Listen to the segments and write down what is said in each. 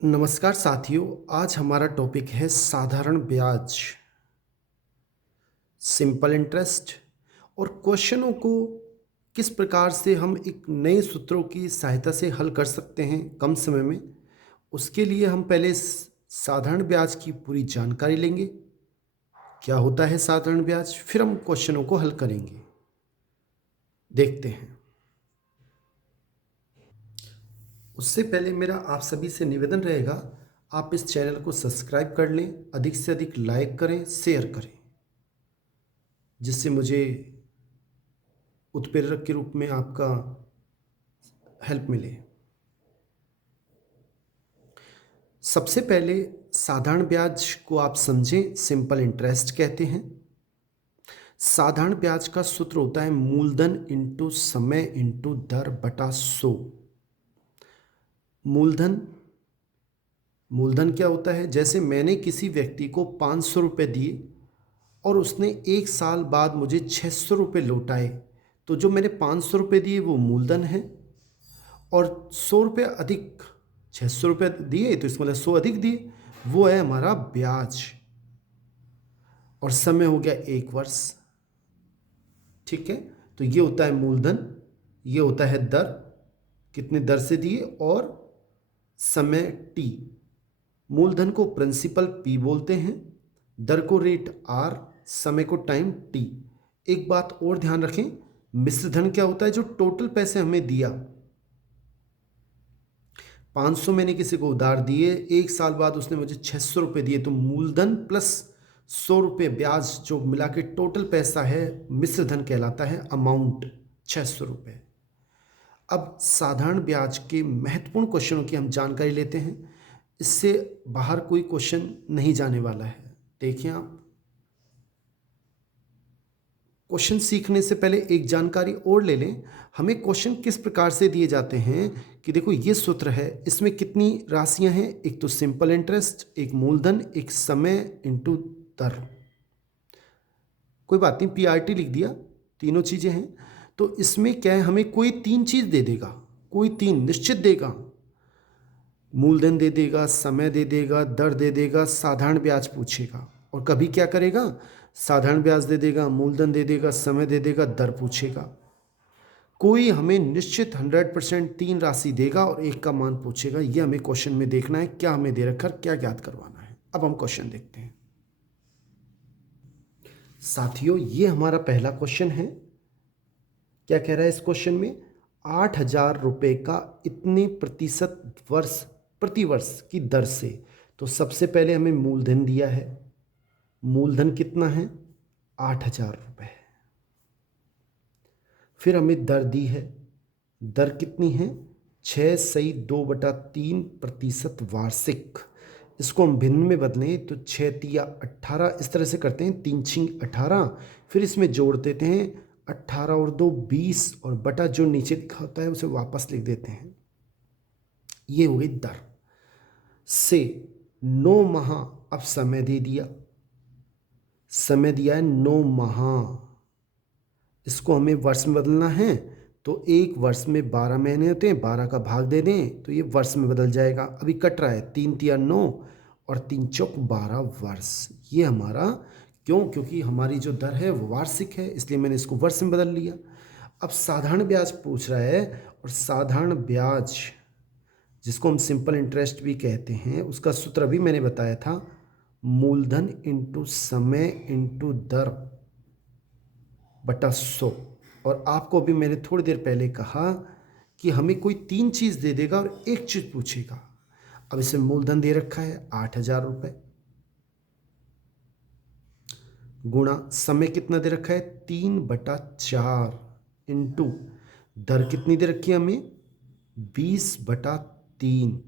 नमस्कार साथियों, आज हमारा टॉपिक है साधारण ब्याज, सिंपल इंटरेस्ट और क्वेश्चनों को किस प्रकार से हम एक नए सूत्रों की सहायता से हल कर सकते हैं कम समय में। उसके लिए हम पहले साधारण ब्याज की पूरी जानकारी लेंगे, क्या होता है साधारण ब्याज, फिर हम क्वेश्चनों को हल करेंगे। देखते हैं। उससे पहले मेरा आप सभी से निवेदन रहेगा, आप इस चैनल को सब्सक्राइब कर लें, अधिक से अधिक लाइक करें, शेयर करें, जिससे मुझे उत्प्रेरक के रूप में आपका हेल्प मिले। सबसे पहले साधारण ब्याज को आप समझें, सिंपल इंटरेस्ट कहते हैं। साधारण ब्याज का सूत्र होता है मूलधन इंटू समय इंटू दर बटा 100। मूलधन मूलधन क्या होता है? जैसे मैंने किसी व्यक्ति को 500 रुपये दिए और उसने एक साल बाद मुझे 600 रुपये लौटाए, तो जो मैंने 500 रुपये दिए वो मूलधन है, और 100 रुपये अधिक 600 रुपये दिए तो इसमें 100 अधिक दिए, वो है हमारा ब्याज। और समय हो गया 1 वर्ष। ठीक है, तो ये होता है मूलधन, ये होता है दर, कितने दर से दिए, और समय टी। मूलधन को प्रिंसिपल पी बोलते हैं, दर को रेट आर, समय को टाइम टी। एक बात और ध्यान रखें, मिश्र धन क्या होता है? जो टोटल पैसे हमें दिया, 500 मैंने किसी को उधार दिए, एक साल बाद उसने मुझे 600 रुपये दिए, तो मूलधन प्लस 100 रुपये ब्याज जो मिला के टोटल पैसा है, मिश्र धन कहलाता है, अमाउंट 600 रुपये। अब साधारण ब्याज के महत्वपूर्ण क्वेश्चनों की हम जानकारी लेते हैं, इससे बाहर कोई क्वेश्चन नहीं जाने वाला है। देखिए आप, क्वेश्चन सीखने से पहले एक जानकारी और ले लें, हमें क्वेश्चन किस प्रकार से दिए जाते हैं कि देखो ये सूत्र है, इसमें कितनी राशियां हैं, एक तो सिंपल इंटरेस्ट, एक मूलधन, एक समय इंटू दर। कोई बात नहीं, पीआरटी लिख दिया, तीनों चीज़ें हैं। तो इसमें क्या है, हमें कोई तीन चीज़ दे देगा, कोई तीन निश्चित देगा, मूलधन दे देगा, समय दे देगा, दर दे देगा, साधारण ब्याज पूछेगा। और कभी क्या करेगा, साधारण ब्याज दे देगा, मूलधन दे देगा, समय दे देगा, दर पूछेगा। कोई हमें निश्चित 100% तीन राशि देगा और एक का मान पूछेगा। ये हमें क्वेश्चन में देखना है, क्या हमें दे रखा, क्या ज्ञात करवाना है। अब हम क्वेश्चन देखते हैं। साथियों, ये हमारा पहला क्वेश्चन है। क्या कह रहा है इस क्वेश्चन में? 8,000 रुपये का इतने प्रतिशत वर्ष प्रतिवर्ष की दर से। तो सबसे पहले हमें मूलधन दिया है, मूलधन कितना है? 8,000 रुपये। फिर हमें दर दी है, दर कितनी है? 6/2/3% वार्षिक। इसको हम भिन्न में बदलें तो 6×3=18, इस तरह से करते हैं, 3×6=18। फिर इसमें जोड़ देते हैं 18 और 2 20, और बटा जो नीचे लिखा होता है उसे वापस लिख देते हैं। ये हो गई दर से 9 माह। अब समय दे दिया, समय दिया है 9 माह, इसको हमें वर्ष में बदलना है, तो एक वर्ष में 12 महीने होते हैं, 12 का भाग दे दें तो ये वर्ष में बदल जाएगा। अभी कट रहा है, 3×3=9 और 3×4=12 वर्ष। ये हमारा, क्यों? क्योंकि हमारी जो दर है वो वार्षिक है, इसलिए मैंने इसको वर्ष में बदल लिया। अब साधारण ब्याज पूछ रहा है, और साधारण ब्याज जिसको हम सिंपल इंटरेस्ट भी कहते हैं, उसका सूत्र अभी मैंने बताया था, मूलधन इंटू समय इंटू दर बटा 100। और आपको अभी मैंने थोड़ी देर पहले कहा कि हमें कोई तीन चीज़ दे देगा और एक चीज़ पूछेगा। अब इसे मूलधन दे रखा है 8,000 रुपये, गुणा समय कितना दे रखा है? 3/4, इंटू दर कितनी दे रखी है हमें? 20/3,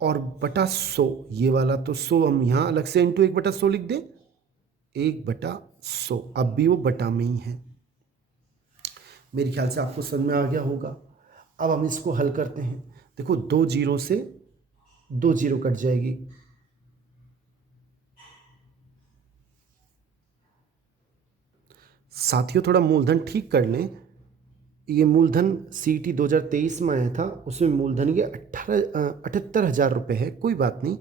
और बटा 100। ये वाला तो 100 हम यहाँ अलग से इंटू 1/100 लिख दें, 1/100। अब भी वो बटा में ही है। मेरे ख्याल से आपको समझ में आ गया होगा। अब हम इसको हल करते हैं। देखो, 2 जीरो से 2 जीरो कट जाएगी, साथियों थोड़ा मूलधन ठीक कर लें, ये मूलधन CET 2023 में आया था, उसमें मूलधन ये 78,000 रुपये है। कोई बात नहीं,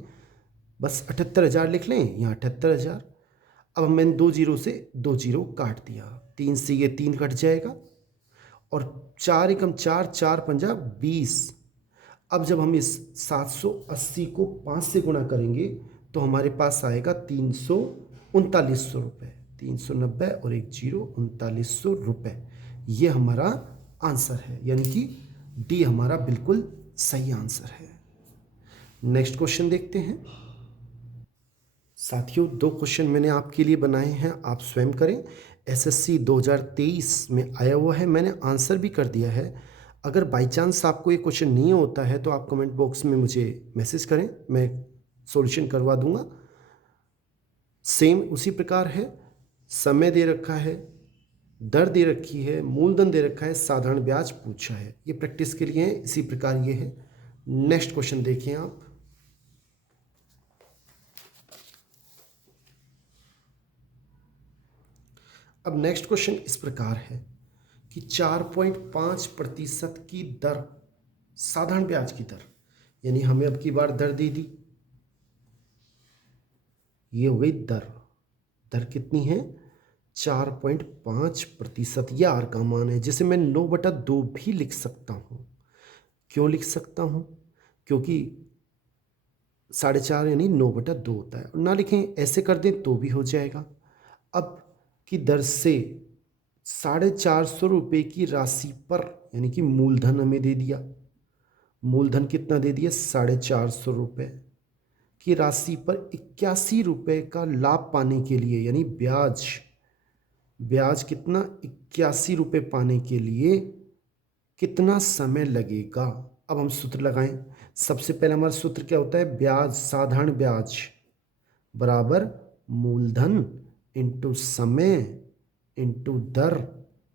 बस 78,000 लिख लें, यहाँ 78,000। अब मैंने 2 जीरो से 2 जीरो काट दिया, 3 से ये 3 कट जाएगा और 4 एकम 4, 4 पंजा 20। अब जब हम इस 780 को 5 से गुणा करेंगे तो हमारे पास आएगा 339 रुपये। 390 और 1 जीरो 3900 रुपये, ये हमारा आंसर है, यानी कि डी हमारा बिल्कुल सही आंसर है। नेक्स्ट क्वेश्चन देखते हैं। साथियों, 2 क्वेश्चन मैंने आपके लिए बनाए हैं, आप स्वयं करें। SSC 2023 में आया हुआ है, मैंने आंसर भी कर दिया है। अगर बाई चांस आपको ये क्वेश्चन नहीं होता है तो आप कमेंट बॉक्स में मुझे मैसेज करें, मैं सॉल्यूशन करवा दूंगा। सेम उसी प्रकार है, समय दे रखा है, दर दे रखी है, मूलधन दे रखा है, साधारण ब्याज पूछा है। ये प्रैक्टिस के लिए है, इसी प्रकार ये है। नेक्स्ट क्वेश्चन देखें आप। अब नेक्स्ट क्वेश्चन इस प्रकार है कि 4.5% की दर, साधारण ब्याज की दर, यानी हमें अब की बार दर दे दी, ये हो गई दर। दर कितनी है? 4.5%। यह आर का मान है, जिसे मैं 9/2 भी लिख सकता हूँ। क्यों लिख सकता हूँ? क्योंकि 4.5 यानी 9/2 होता है। ना लिखें, ऐसे कर दें तो भी हो जाएगा। अब की दर से 450 रुपये की राशि पर, यानी कि मूलधन हमें दे दिया। मूलधन कितना दे दिया? 450 रुपये की राशि पर 81 रुपये का लाभ पाने के लिए, यानी ब्याज, ब्याज कितना? 81 रुपये पाने के लिए कितना समय लगेगा? अब हम सूत्र लगाएं। सबसे पहले हमारा सूत्र क्या होता है? ब्याज, साधारण ब्याज बराबर मूलधन इंटू समय इंटू दर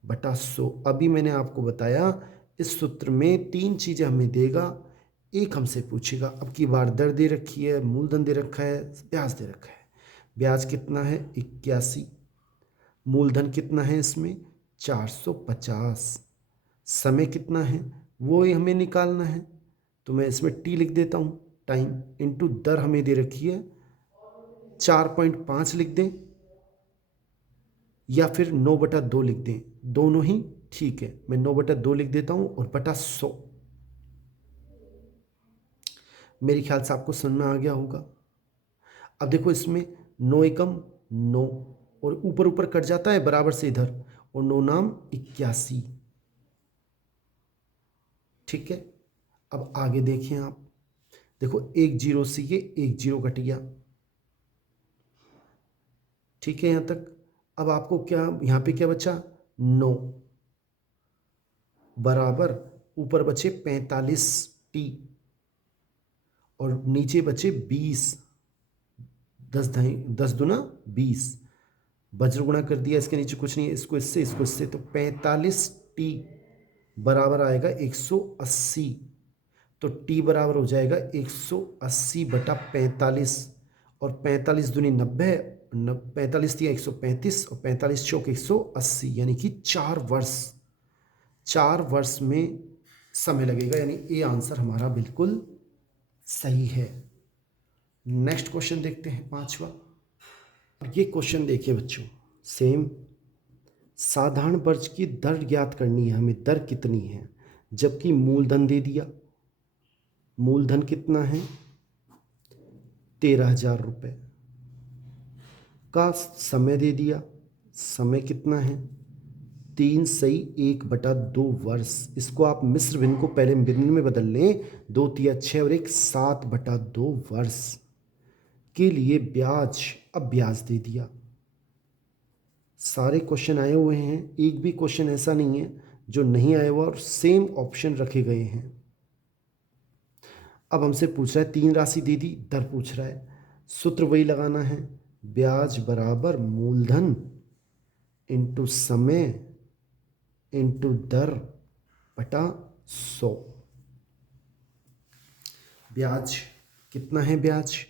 बटा 100। अभी मैंने आपको बताया इस सूत्र में 3 चीज़ें हमें देगा, एक हमसे पूछेगा। अब की बार दर दे रखी है, मूलधन दे रखा है, ब्याज दे रखा है। ब्याज कितना है? 81। मूलधन कितना है इसमें? 450। समय कितना है वो ही हमें निकालना है, तो मैं इसमें टी लिख देता हूँ, टाइम, इंटू दर हमें दे रखी है 4.5 लिख दें या फिर 9/2 लिख दें, दोनों ही ठीक है। मैं 9/2 लिख देता हूँ और बटा 100। मेरे ख्याल से आपको समझ में आ गया होगा। अब देखो, इसमें 9 एकम 9 और ऊपर ऊपर कट जाता है बराबर से इधर, और 9 नाम 81। ठीक है, अब आगे देखें आप। देखो, 1 जीरो से ये 1 जीरो कट गया। ठीक है यहाँ तक। अब आपको क्या यहाँ पे क्या बचा? 9 बराबर ऊपर बचे 45t और नीचे बचे 20। 10 दूना 20, वज्र गुणा कर दिया, इसके नीचे कुछ नहीं है, इसको इससे, तो 45t बराबर आएगा 180। तो t बराबर हो जाएगा 180/45, और 45 दूनी 90, 45 दिया 135 और 45 चौक 180, यानी कि 4 वर्ष। 4 वर्ष में समय लगेगा, यानी ये आंसर हमारा बिल्कुल सही है। नेक्स्ट क्वेश्चन देखते हैं, 5वां। ये क्वेश्चन देखिए बच्चों, सेम साधारण वर्ष की दर ज्ञात करनी है हमें। दर कितनी है? जबकि मूलधन दे दिया, मूलधन कितना है? 13,000 रुपये का। समय दे दिया, समय कितना है? 3 सही 1/2 वर्ष। इसको आप मिश्र भिन्न को पहले भिन्न में बदल लें, 2 तिया 6 और 1 7/2 वर्ष के लिए ब्याज। अब ब्याज दे दिया। सारे क्वेश्चन आए हुए हैं, एक भी क्वेश्चन ऐसा नहीं है जो नहीं आया हुआ, और सेम ऑप्शन रखे गए हैं। अब हमसे पूछ रहा है 3 राशि दे दी, दर पूछ रहा है, सूत्र वही लगाना है, ब्याज बराबर मूलधन इंटू समय इंटू दर बटा 100। ब्याज कितना है? ब्याज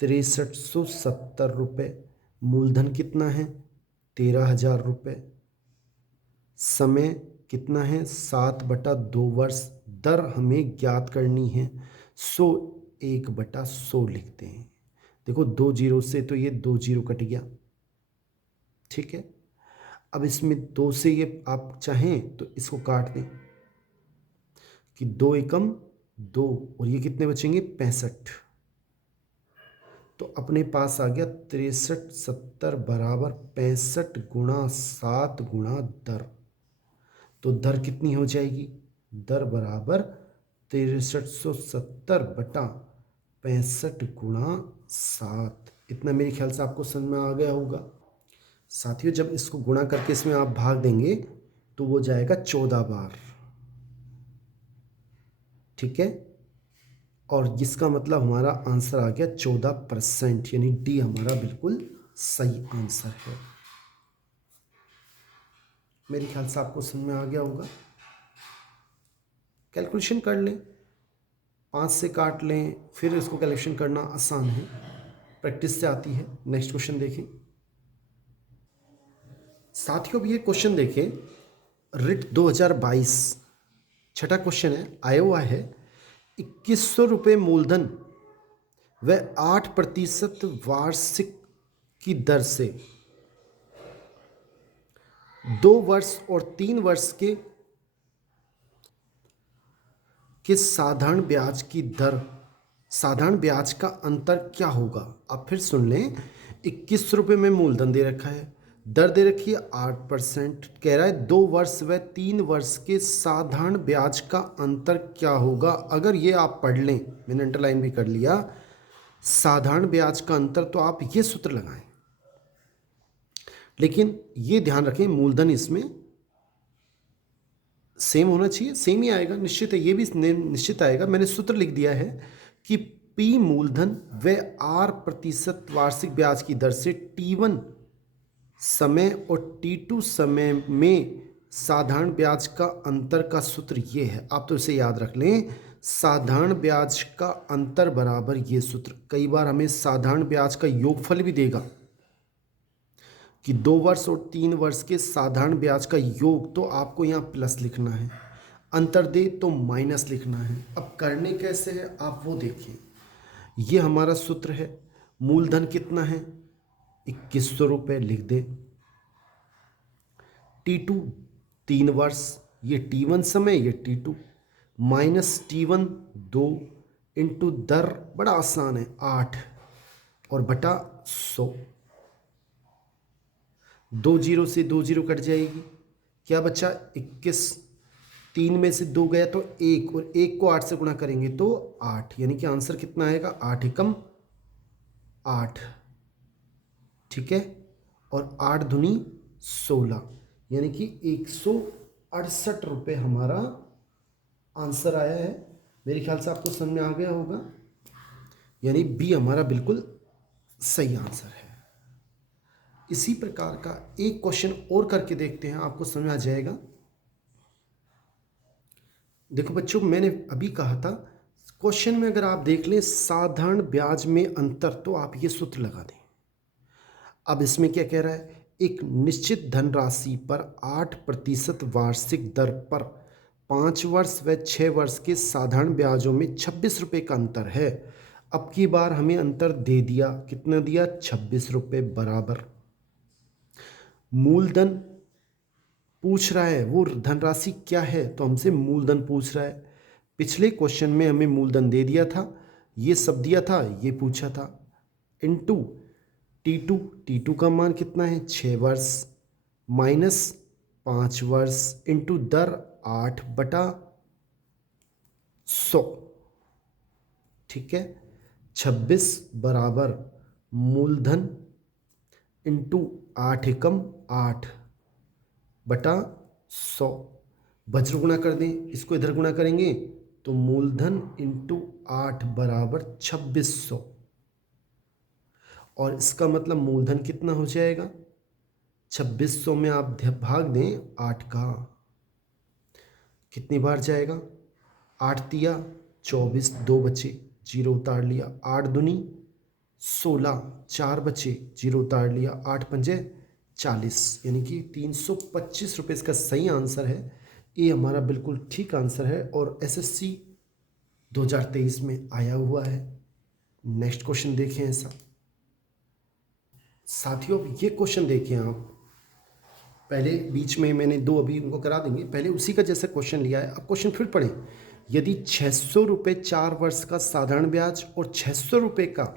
6370 रुपये। मूलधन कितना है? 13,000 रुपये। समय कितना है 7/2 वर्ष। दर हमें ज्ञात करनी है, 100/100 लिखते हैं। देखो 2 जीरो से तो ये 2 जीरो कट गया, ठीक है। अब इसमें 2 से ये आप चाहें तो इसको काट दें कि 2 एकम 2, और ये कितने बचेंगे 65। तो अपने पास आ गया 6370 बराबर 65 गुणा 7 गुणा दर। तो दर कितनी हो जाएगी, दर बराबर 6370/65 गुणा 7। इतना मेरे ख्याल से आपको समझ में आ गया होगा। साथियों जब इसको गुणा करके इसमें आप भाग देंगे तो वो जाएगा 14 बार, ठीक है। और जिसका मतलब हमारा आंसर आ गया 14%, यानी डी हमारा बिल्कुल सही आंसर है। मेरे ख्याल से आपको समझ में आ गया होगा। कैलकुलेशन कर लें, 5 से काट लें, फिर इसको कैलकुलेशन करना आसान है, प्रैक्टिस से आती है। नेक्स्ट क्वेश्चन देखें साथियों। अब ये क्वेश्चन देखें, रिट 2022 छठा क्वेश्चन है, आया हुआ है 2100 रुपये मूलधन व 8% वार्षिक की दर से 2 वर्ष और 3 वर्ष के साधारण ब्याज की दर, साधारण ब्याज का अंतर क्या होगा। आप फिर सुन लें, 21 रुपये में मूलधन दे रखा है, दर दे रखी है 8%, कह रहा है 2 वर्ष व 3 वर्ष के साधारण ब्याज का अंतर क्या होगा। अगर ये आप पढ़ लें, मैंने अंडरलाइन भी कर लिया, साधारण ब्याज का अंतर, तो आप ये सूत्र लगाएं। लेकिन ये ध्यान रखें मूलधन इसमें सेम होना चाहिए, सेम ही आएगा, निश्चित है, ये भी निश्चित आएगा। मैंने सूत्र लिख दिया है कि P मूलधन व R% वार्षिक ब्याज की दर से T1 समय और T2 समय में साधारण ब्याज का अंतर का सूत्र ये है। आप तो इसे याद रख लें, साधारण ब्याज का अंतर बराबर ये सूत्र। कई बार हमें साधारण ब्याज का योगफल भी देगा कि 2 वर्ष और 3 वर्ष के साधारण ब्याज का योग, तो आपको यहाँ प्लस लिखना है, अंतर दे तो माइनस लिखना है। अब करने कैसे है आप वो देखिए। ये हमारा सूत्र है, मूलधन कितना है 2100 रुपये लिख दे, T2 3 वर्ष, ये T1 समय, ये T2, माइनस T1 2 इंटू दर, बड़ा आसान है 8 और बटा 100। 2 जीरो से 2 जीरो कट जाएगी, क्या बचा 21, 3 में से 2 गया तो 1, और 1 को 8 से गुणा करेंगे तो 8, यानी कि आंसर कितना आएगा 8 एकम 8, ठीक है। और 8 दूनी 16, यानी कि 168 रुपये हमारा आंसर आया है। मेरे ख्याल से आपको समझ में आ गया होगा, यानी बी हमारा बिल्कुल सही आंसर है। इसी प्रकार का एक क्वेश्चन और करके देखते हैं, आपको समझ में आ जाएगा। देखो बच्चों, मैंने अभी कहा था क्वेश्चन में अगर आप देख लें साधारण ब्याज में अंतर, तो आप ये सूत्र लगा दें। अब इसमें क्या कह रहा है, एक निश्चित धनराशि पर 8% वार्षिक दर पर 5 वर्ष व 6 वर्ष के साधारण ब्याजों में 26 रुपये का अंतर है। अब की बार हमें अंतर दे दिया, कितना दिया 26 रुपये बराबर। मूलधन पूछ रहा है, वो धनराशि क्या है, तो हमसे मूलधन पूछ रहा है। पिछले क्वेश्चन में हमें मूलधन दे दिया था, ये सब दिया था, ये पूछा था, इनटू T2 का मान कितना है 6 वर्ष माइनस 5 वर्ष इंटू दर 8/100, ठीक है। 26 बराबर मूलधन इंटू 8 एकम 8/100, वज्र गुणा कर दें, इसको इधर गुणा करेंगे तो मूलधन इंटू 8 बराबर 2600, और इसका मतलब मूलधन कितना हो जाएगा 2600 में आप भाग दें 8 का, कितनी बार जाएगा 8 तिया 24, 2 बचे, 0 उतार लिया, 8 दूनी 16, 4 बचे, 0 उतार लिया, 8 पंजे 40, यानी कि 325 रुपये इसका सही आंसर है। ये हमारा बिल्कुल ठीक आंसर है और एसएससी 2023 में आया हुआ है। नेक्स्ट क्वेश्चन देखें ऐसा। साथियों ये क्वेश्चन देखें आप, पहले बीच में मैंने दो अभी उनको करा देंगे, पहले उसी का जैसे क्वेश्चन लिया है। अब क्वेश्चन फिर पढ़ें। यदि 600 रुपये 4 वर्ष का साधारण ब्याज और 600 रुपये का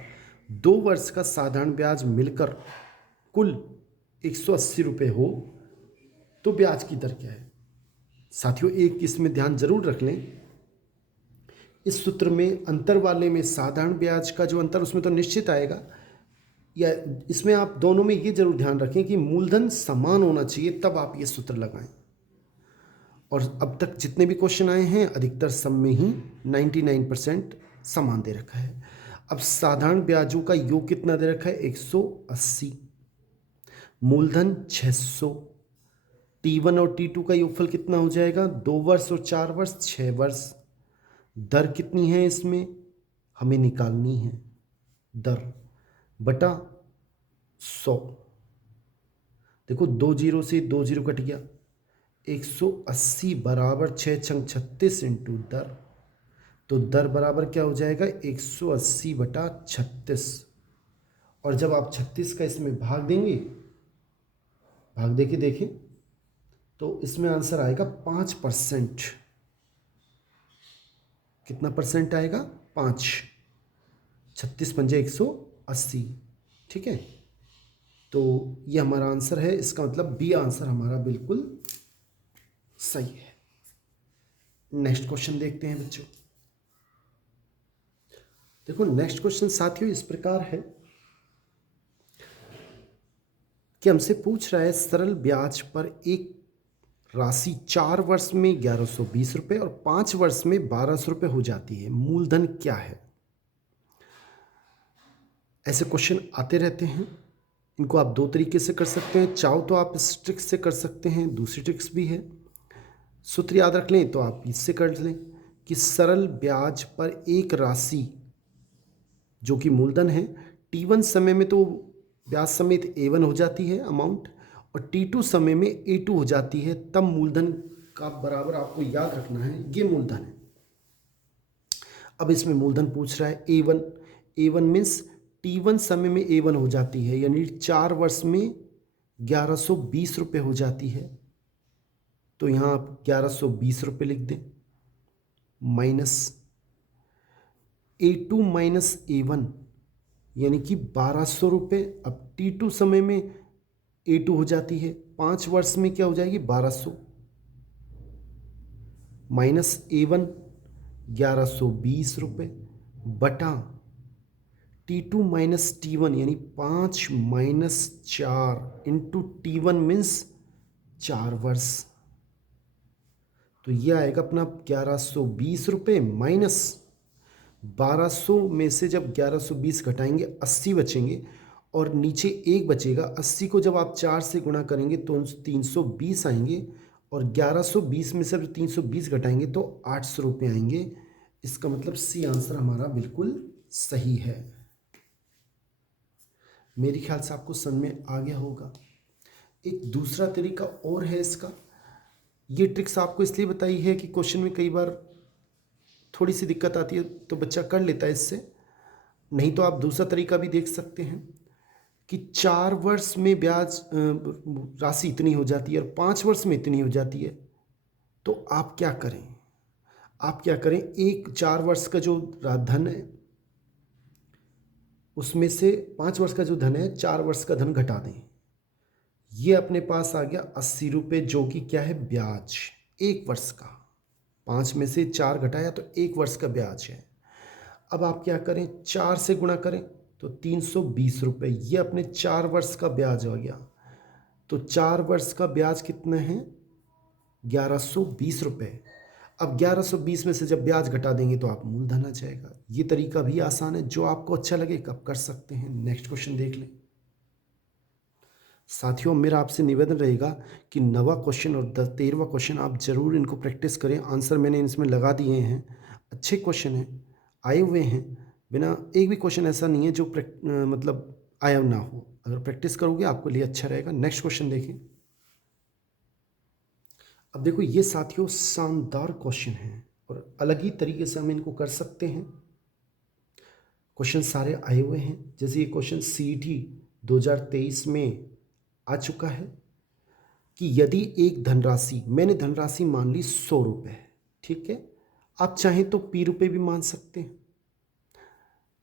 2 वर्ष का साधारण ब्याज मिलकर कुल 180 रुपये हो तो ब्याज की दर क्या है। साथियों एक इसमें ध्यान जरूर रख लें, इस सूत्र में अंतर वाले में साधारण ब्याज का जो अंतर उसमें तो निश्चित आएगा, या इसमें आप दोनों में ये जरूर ध्यान रखें कि मूलधन समान होना चाहिए, तब आप ये सूत्र लगाएं। और अब तक जितने भी क्वेश्चन आए हैं अधिकतर सब में ही 99% समान दे रखा है। अब साधारण ब्याजों का योग कितना दे रखा है 180, मूलधन 600, T1 और T2 का योगफल कितना हो जाएगा 2 वर्ष और 4 वर्ष 6 वर्ष। दर कितनी है इसमें हमें निकालनी है, दर बटा 100। देखो 2 जीरो से 2 जीरो कट गया, 180 बराबर 6 छंग 36 इंटू दर, तो दर बराबर क्या हो जाएगा 180 बटा 36। और जब आप 36 का इसमें भाग देंगे, भाग दे के देखें तो इसमें आंसर आएगा 5%। कितना परसेंट आएगा 5, 36 पंजे 180, ठीक है। तो ये हमारा आंसर है, इसका मतलब बी आंसर हमारा बिल्कुल सही है। नेक्स्ट क्वेश्चन देखते हैं बच्चों। देखो नेक्स्ट क्वेश्चन साथियों इस प्रकार है कि हमसे पूछ रहा है सरल ब्याज पर एक राशि 4 वर्ष में 1120 रुपये और 5 वर्ष में 1200 रुपये हो जाती है, मूलधन क्या है। ऐसे क्वेश्चन आते रहते हैं, इनको आप दो तरीके से कर सकते हैं, चाहो तो आप इस ट्रिक्स से कर सकते हैं, दूसरी ट्रिक्स भी है। सूत्र याद रख लें तो आप इससे कर लें कि सरल ब्याज पर एक राशि जो कि मूलधन है, T1 समय में तो ब्याज समेत A1 हो जाती है अमाउंट, और T2 समय में A2 हो जाती है, तब मूलधन का बराबर आपको याद रखना है, ये मूलधन है। अब इसमें मूलधन पूछ रहा है A1, A1 मीन्स T1 समय में A1 हो जाती है, यानी 4 वर्ष में 1120 रुपये हो जाती है, तो यहाँ आप 1120 रुपये लिख दें, माइनस A2 माइनस A1 यानी कि 1200 रुपये। अब T2 समय में A2 हो जाती है, 5 वर्ष में क्या हो जाएगी 1200, माइनस A1 1120 रुपये बटा T2 माइनस T1 यानी 5 माइनस 4 इंटू T1 मीन्स 4 वर्ष, तो ये आएगा अपना 1120 रुपये माइनस 1200 में से जब 1120 घटाएंगे 80 बचेंगे और नीचे 1 बचेगा। 80 को जब आप 4 से गुणा करेंगे तो 320 आएंगे, और 1120 में से जब 320 घटाएंगे तो 800 रुपये आएंगे। इसका मतलब सी आंसर हमारा बिल्कुल सही है। मेरे ख्याल से आपको समझ में आ गया होगा। एक दूसरा तरीका और है इसका, ये ट्रिक्स आपको इसलिए बताई है कि क्वेश्चन में कई बार थोड़ी सी दिक्कत आती है तो बच्चा कर लेता है इससे, नहीं तो आप दूसरा तरीका भी देख सकते हैं कि 4 वर्ष में ब्याज राशि इतनी हो जाती है और 5 वर्ष में इतनी हो जाती है, तो आप क्या करें, आप क्या करें, एक 4 वर्ष का जो धन है उसमें से 5 वर्ष का जो धन है 4 वर्ष का धन घटा दें। ये अपने पास आ गया 80 रुपये, जो कि क्या है ब्याज 1 वर्ष का। 5 में से 4 घटाया तो 1 वर्ष का ब्याज है। अब आप क्या करें, 4 से गुणा करें तो 320 रुपये, ये अपने 4 वर्ष का ब्याज आ गया। तो 4 वर्ष का ब्याज कितना है 1120 रुपये। अब 1120 में से जब ब्याज घटा देंगे तो आप मूलधन आ जाएगा। ये तरीका भी आसान है, जो आपको अच्छा लगे कब कर सकते हैं। नेक्स्ट क्वेश्चन देख लें साथियों। मेरा आपसे निवेदन रहेगा कि 9वां क्वेश्चन और 13वां क्वेश्चन आप ज़रूर इनको प्रैक्टिस करें। आंसर मैंने इसमें लगा दिए हैं, अच्छे क्वेश्चन हैं, आए हुए हैं, बिना एक भी क्वेश्चन ऐसा नहीं है जो मतलब आया ना हो। अगर प्रैक्टिस करोगे आपके लिए अच्छा रहेगा। नेक्स्ट क्वेश्चन देखें। अब देखो ये साथियों शानदार क्वेश्चन हैं और अलग ही तरीके से हम इनको कर सकते हैं। क्वेश्चन सारे आए हुए हैं, जैसे ये क्वेश्चन सीईटी 2023 में आ चुका है कि यदि एक धनराशि, मैंने धनराशि मान ली 100 रुपये, ठीक है, आप चाहें तो पी रुपये भी मान सकते हैं।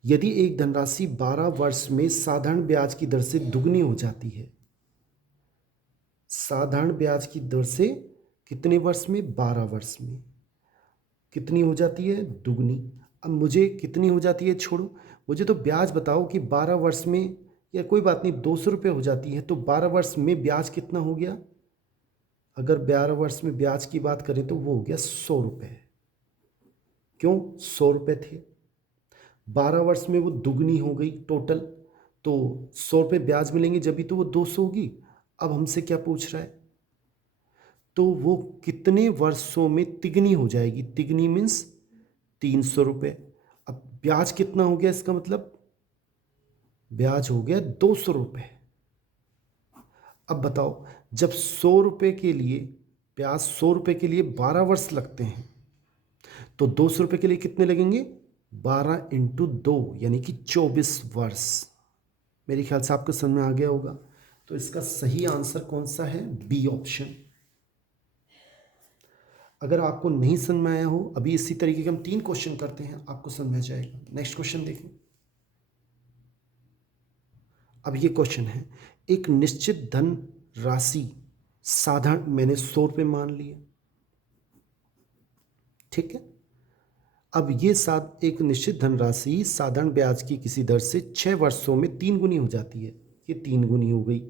यदि एक धनराशि 12 वर्ष में साधारण ब्याज की दर से दुगनी हो जाती है, साधारण ब्याज की दर से कितने वर्ष में? 12 वर्ष में कितनी हो जाती है? दुगनी। अब मुझे कितनी हो जाती है छोड़ो, मुझे तो ब्याज बताओ कि 12 वर्ष में, या कोई बात नहीं 200 रुपये हो जाती है तो 12 वर्ष में ब्याज कितना हो गया? अगर 12 वर्ष में ब्याज की बात करें तो वो हो गया 100 रुपये। क्यों 100 रुपये थे? 12 वर्ष में वो दुगनी हो गई टोटल, तो 100 रुपये ब्याज मिलेंगे जब भी तो वो 200 होगी। अब हमसे क्या पूछ रहा है? तो वो कितने वर्षों में तिगनी हो जाएगी? तिगनी मीन्स 300 रुपये। अब ब्याज कितना हो गया? इसका मतलब ब्याज हो गया 200 रुपये। अब बताओ, जब 100 रुपये के लिए ब्याज, 100 रुपये के लिए 12 वर्ष लगते हैं, तो 200 रुपये के लिए कितने लगेंगे? 12 इंटू 2 यानी कि 24 वर्ष। मेरे ख्याल से आपको समझ में आ गया होगा। तो इसका सही आंसर कौन सा है? B option. अगर आपको नहीं समझ में आया हो, अभी इसी तरीके के हम 3 क्वेश्चन करते हैं, आपको समझ में आ जाएगा। नेक्स्ट क्वेश्चन देखें। अब ये क्वेश्चन है, एक निश्चित धन राशि साधारण, मैंने 100 रुपये मान लिए, ठीक है। अब ये एक निश्चित धनराशि साधारण ब्याज की किसी दर से 6 वर्षों में 3 गुनी हो जाती है। ये 3 गुनी हो गई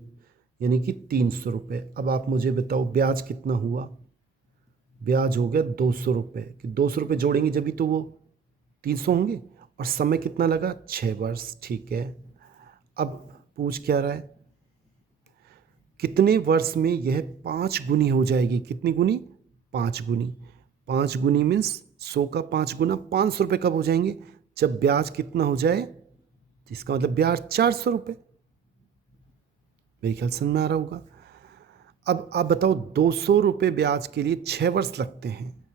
यानी कि 300 रुपये। अब आप मुझे बताओ ब्याज कितना हुआ? ब्याज हो गया 200 रुपये, कि 200 रुपये जोड़ेंगे जब भी तो वो 300 होंगे। और समय कितना लगा? 6 वर्ष, ठीक है। अब पूछ क्या रहा है? कितने वर्ष में यह 5 गुनी हो जाएगी? कितनी गुनी? 5 गुनी। 5 गुनी मीन्स 100 का 5 गुना 500 रुपये कब हो जाएंगे? जब ब्याज कितना हो जाए, इसका मतलब ब्याज 400 रुपये। मेरे ख्याल समझ में आ रहा होगा। अब आप बताओ 200 रुपये ब्याज के लिए 6 वर्ष लगते हैं।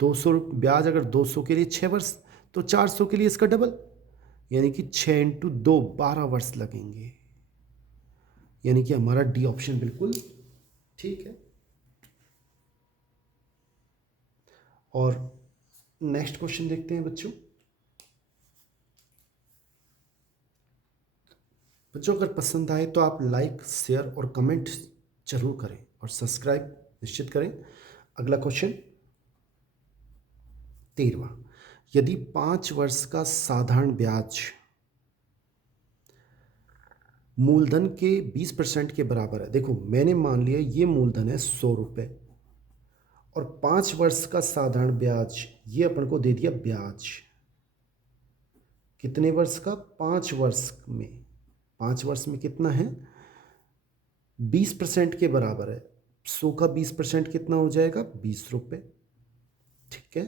200 ब्याज अगर 200 के लिए 6 वर्ष, तो 400 के लिए इसका डबल, यानी कि 6 इंटू 2 12 वर्ष लगेंगे। यानी कि हमारा डी ऑप्शन बिल्कुल ठीक है। और नेक्स्ट क्वेश्चन देखते हैं बच्चों। अगर पसंद आए तो आप लाइक, शेयर और कमेंट जरूर करें और सब्सक्राइब निश्चित करें। अगला क्वेश्चन 13वां, यदि 5 वर्ष का साधारण ब्याज मूलधन के 20% के बराबर है। देखो मैंने मान लिया ये मूलधन है 100 रुपये और 5 वर्ष का साधारण ब्याज ये अपन को दे दिया ब्याज। कितने वर्ष का? 5 वर्ष में। 5 वर्ष में कितना है? 20% के बराबर है। 100 का 20% कितना हो जाएगा? 20 रुपये, ठीक है।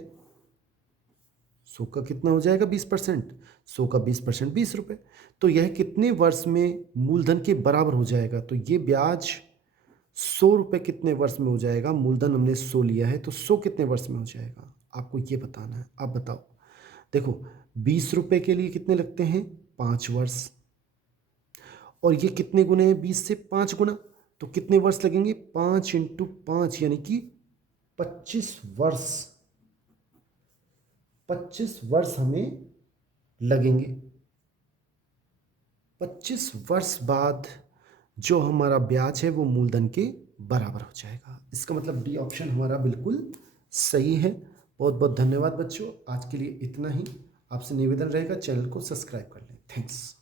100 का कितना हो जाएगा? 20%। 100 का 20% 20 रुपये। तो यह कितने वर्ष में मूलधन के बराबर हो जाएगा? तो ये ब्याज 100 रुपये कितने वर्ष में हो जाएगा? मूलधन हमने 100 लिया है तो 100 कितने वर्ष में हो जाएगा? आपको ये बताना है। आप बताओ। देखो 20 रुपये के लिए कितने लगते हैं? 5 वर्ष। और ये कितने गुने हैं? 20 से 5 गुना, तो कितने वर्ष लगेंगे? 5 इंटू 5 यानी कि 25 वर्ष। 25 वर्ष हमें लगेंगे। 25 वर्ष बाद जो हमारा ब्याज है वो मूलधन के बराबर हो जाएगा। इसका मतलब डी ऑप्शन हमारा बिल्कुल सही है। बहुत बहुत धन्यवाद बच्चों। आज के लिए इतना ही। आपसे निवेदन रहेगा चैनल को सब्सक्राइब कर लें। थैंक्स।